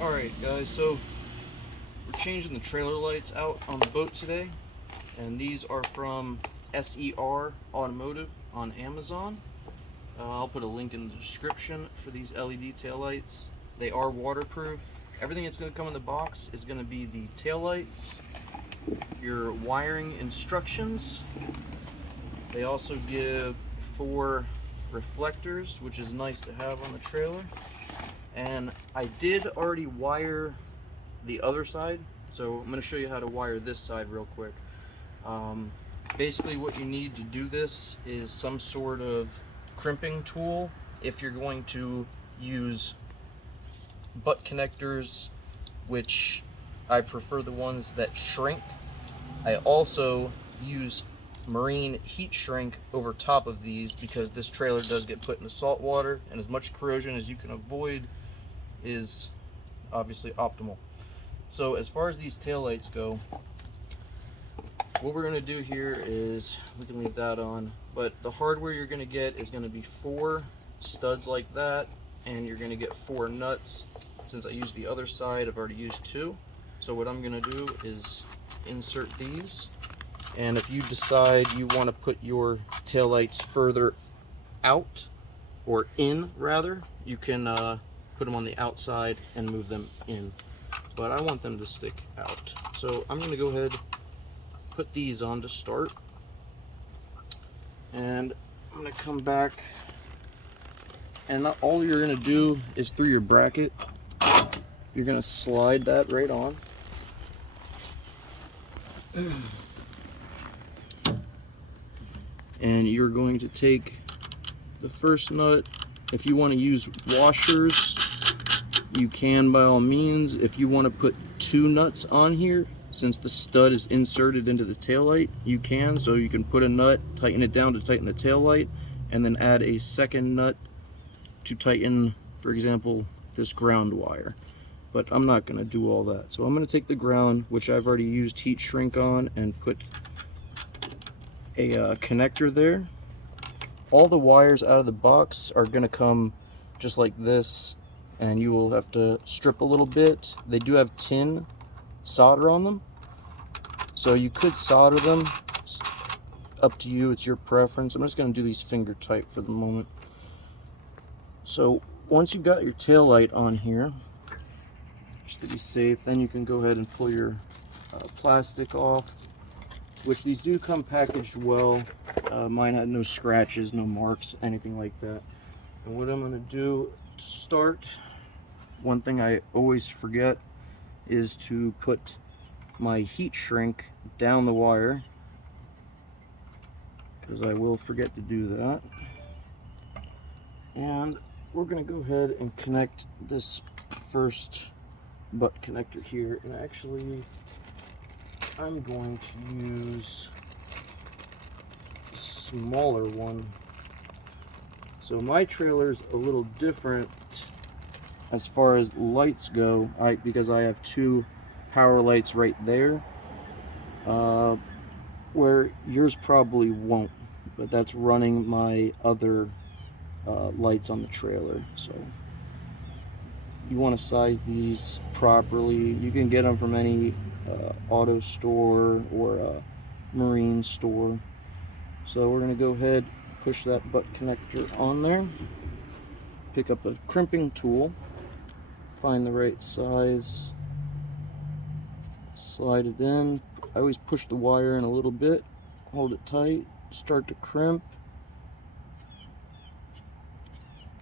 Alright guys, so we're changing the trailer lights out on the boat today, and these are from SER Automotive on Amazon. I'll put a link in the description for these LED tail lights. They are waterproof. Everything that's going to come in the box is going to be the tail lights, your wiring instructions. They also give 4 reflectors, which is nice to have on the trailer. And I did already wire the other side, so I'm going to show you how to wire this side real quick. Basically what you need to do this is some sort of crimping tool if you're going to use butt connectors, which I prefer the ones that shrink. I also use marine heat shrink over top of these because this trailer does get put into salt water, and as much corrosion as you can avoid is obviously optimal. So as far as these taillights go, what we're going to do here is, we can leave that on, but the hardware you're going to get is going to be 4 studs like that, and you're going to get 4 nuts. Since I used the other side, I've already used 2. So what I'm going to do is insert these, and if you decide you want to put your taillights further out, or in rather, you can put them on the outside and move them in. But I want them to stick out. So I'm going to go ahead, put these on to start, and I'm going to come back, and all you're going to do is through your bracket, you're going to slide that right on. And you're going to take the first nut. If you want to use washers, you can by all means. If you want to put 2 nuts on here, since the stud is inserted into the taillight, you can. So you can put a nut, tighten it down to tighten the taillight, and then add a second nut to tighten, for example, this ground wire. But I'm not going to do all that. So I'm going to take the ground, which I've already used heat shrink on, and put a connector there. All the wires out of the box are going to come just like this, and you will have to strip a little bit. They do have tin solder on them, so you could solder them. It's up to you, it's your preference. I'm just going to do these finger tight for the moment. So once you've got your tail light on here, just to be safe, then you can go ahead and pull your plastic off, which these do come packaged well. Mine had no scratches, no marks, anything like that. And what I'm going to do to start, one thing I always forget is to put my heat shrink down the wire, because I will forget to do that. And we're going to go ahead and connect this first butt connector here, and actually I'm going to use a smaller one. So my trailer's a little different as far as lights go, because I have 2 power lights right there, where yours probably won't, but that's running my other lights on the trailer. So you want to size these properly. You can get them from any auto store or marine store. So we're going to go ahead, push that butt connector on there, pick up a crimping tool, find the right size, slide it in. I always push the wire in a little bit, hold it tight, start to crimp.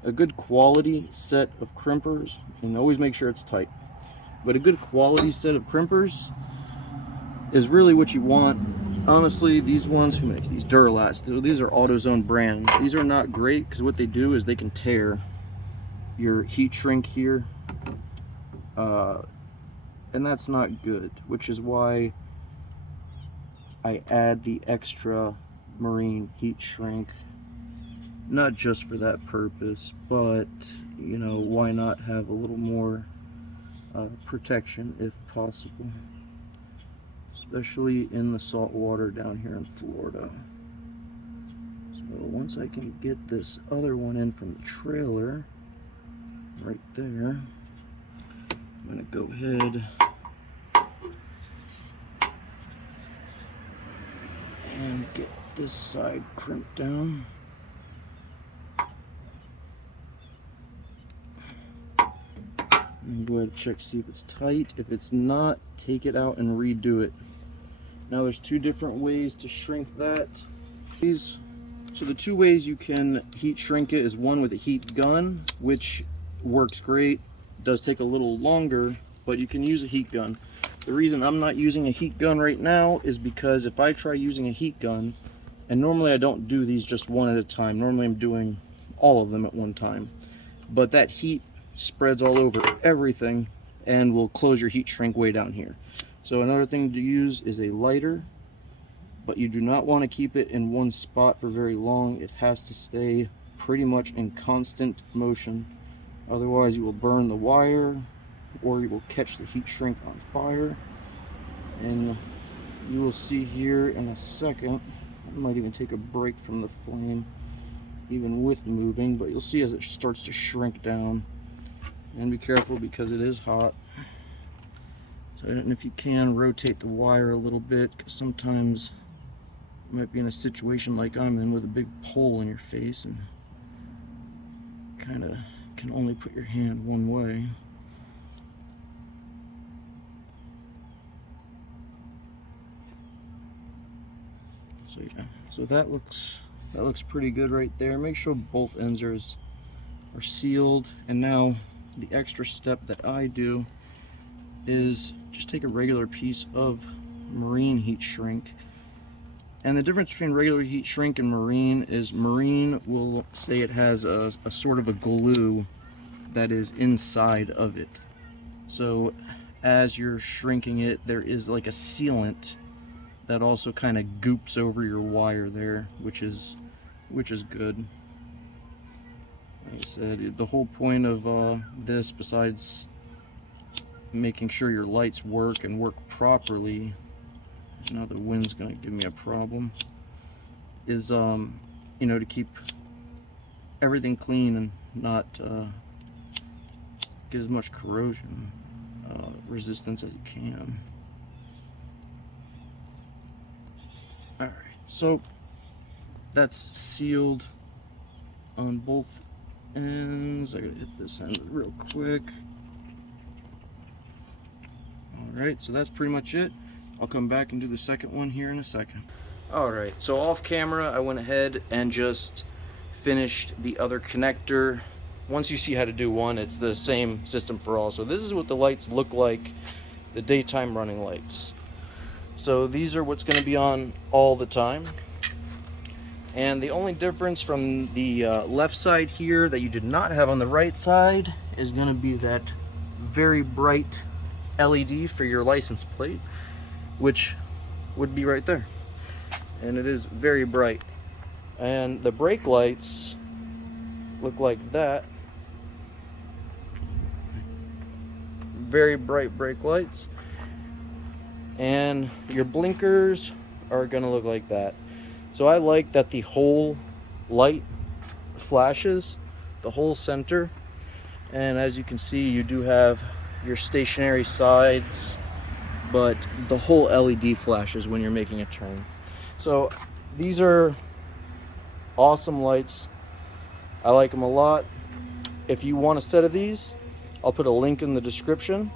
A good quality set of crimpers, and always make sure it's tight, but a good quality set of crimpers is really what you want. Honestly, these ones, who makes these? Duralast. These are AutoZone brand. These are not great because what they do is they can tear your heat shrink here, and that's not good, which is why I add the extra marine heat shrink. Not just for that purpose, but you know, why not have a little more protection if possible, especially in the salt water down here in Florida. So once I can get this other one in from the trailer right there, go ahead and get this side crimped down. And go ahead and check, see if it's tight. If it's not, take it out and redo it. Now there's two different ways to shrink that. So the two ways you can heat shrink it is one with a heat gun, which works great. It does take a little longer, but you can use a heat gun. The reason I'm not using a heat gun right now is because if I try using a heat gun, and normally I don't do these just one at a time, normally I'm doing all of them at one time, but that heat spreads all over everything and will close your heat shrink way down here. So another thing to use is a lighter, but you do not want to keep it in one spot for very long. It has to stay pretty much in constant motion. Otherwise you will burn the wire or you will catch the heat shrink on fire. And you will see here in a second, I might even take a break from the flame even with moving, but you'll see as it starts to shrink down. And be careful because it is hot. So, and if you can, rotate the wire a little bit, because sometimes you might be in a situation like I'm in with a big pole in your face and kind of can only put your hand one way. So yeah, so that looks pretty good right there. Make sure both ends are sealed. And now the extra step that I do is just take a regular piece of marine heat shrink. And the difference between regular heat shrink and marine is marine will say it has a sort of a glue that is inside of it. So as you're shrinking it, there is like a sealant that also kind of goops over your wire there, which is good. Like I said, the whole point of this, besides making sure your lights work and work properly, now the wind's gonna give me a problem, is you know, to keep everything clean and not get as much corrosion resistance as you can. Alright, so that's sealed on both ends. I gotta hit this end real quick. Alright, so that's pretty much it. I'll come back and do the second one here in a second. Alright, so off camera I went ahead and just finished the other connector. Once you see how to do one, it's the same system for all. So this is what the lights look like, the daytime running lights. So these are what's going to be on all the time. And the only difference from the left side here that you did not have on the right side is going to be that very bright LED for your license plate, which would be right there. And it is very bright. And the brake lights look like that. Very bright brake lights. And your blinkers are going to look like that. So I like that the whole light flashes, the whole center. And as you can see, you do have your stationary sides, but the whole LED flashes when you're making a turn. So these are awesome lights. I like them a lot. If you want a set of these, I'll put a link in the description.